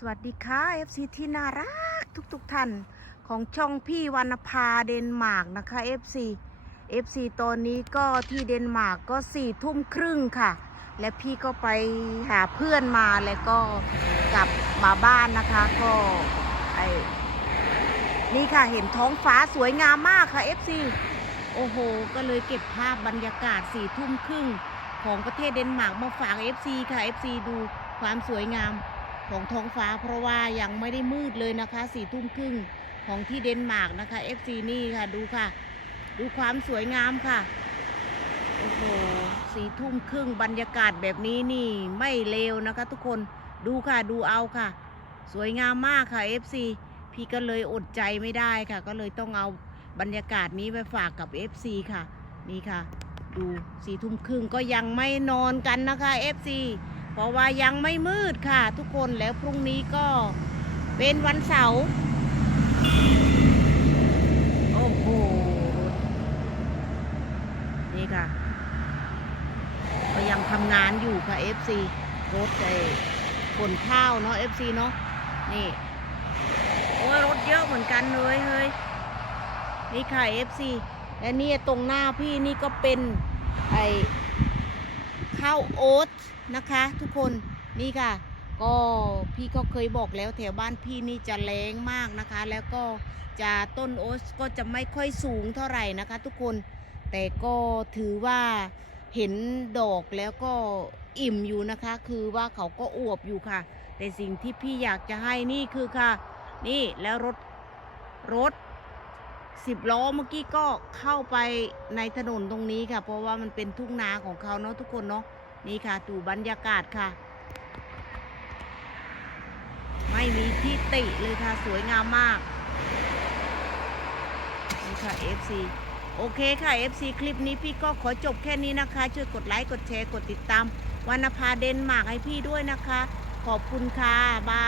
สวัสดีค่ะ FC ที่น่ารักทุกๆทท่านของช่องพี่วรรณภาเดนมาร์กนะคะ FC FC ตอนนี้ก็ที่เดนมาร์กก็สี่ทุ่มครึ่งค่ะ และพี่ก็ไปหาเพื่อนมาแล้วก็กลับมาบ้านนะคะก็ไอนี่ค่ะเห็นท้องฟ้าสวยงามมากค่ะ FC โอ้โห ก็เลยเก็บภาพบรรยากาศสี่ทุ่มครึ่งของประเทศเดนมาร์กมาฝาก FC ค่ะ FC ดูความสวยงาม ของท้องฟ้าเพราะว่ายังไม่ได้มืดเลยนะคะสี่ทุ่มครึ่งของที่เดนมาร์กนะคะ FC นี่ค่ะดูค่ะ ดูความสวยงามค่ะโอ้โหสี่ทุ่มครึ่งบรรยากาศแบบนี้นี่ไม่เลวนะคะ ทุกคนดูค่ะดูเอาค่ะ สวยงามมากค่ะ FC พี่ก็เลยอดใจไม่ได้ค่ะ ก็เลยต้องเอาบรรยากาศนี้ไปฝากกับ FC ค่ะ นี่ค่ะ ดูสี่ทุ่มครึ่งก็ยังไม่นอนกันนะคะ FC ราะว่ายังไม่มืดค่ะ ทุกคนแล้วพรุ่งนี้ก็เป็นวันเสาร์โอ้โหนี่ค่ะ ก็ยังทำงานอยู่ค่ะ FC รถไอ้ขนข้าวเนาะ FC เนาะนี่ โอ้ยรถเยอะเหมือนกันเลยเฮ้ยนี่ค่ะ FC และนี่ตรงหน้าพี่นี่ก็เป็นไอ้ ข้าวโอ๊ตนะคะ ทุกคนนี่ค่ะ ก็พี่ก็เคยบอกแล้วแถวบ้านพี่นี่จะแรงมากนะคะ แล้วก็จะต้นโอ๊ตก็จะไม่ค่อยสูงเท่าไหร่นะคะ ทุกคนแต่ก็ถือว่าเห็นดอกแล้วก็อิ่มอยู่นะคะ คือว่าเขาก็อวบอยู่ค่ะ แต่สิ่งที่พี่อยากจะให้นี่คือค่ะ นี่แล้วรถรถ สิบล้อเมื่อกี้ก็เข้าไปในถนนตรงนี้ค่ะ เพราะว่ามันเป็นทุ่งนาของเขาเนาะทุกคนเนาะนี่ค่ะดูบรรยากาศค่ะ ไม่มีที่ติเลยค่ะสวยงามมากนี่ค่ะ FC โอเคค่ะ FC คลิปนี้พี่ก็ขอจบแค่นี้นะคะ ช่วยกดไลค์ กดแชร์ กดติดตามวรรณภาเดนมาร์กให้พี่ด้วยนะคะ ขอบคุณค่ะบาย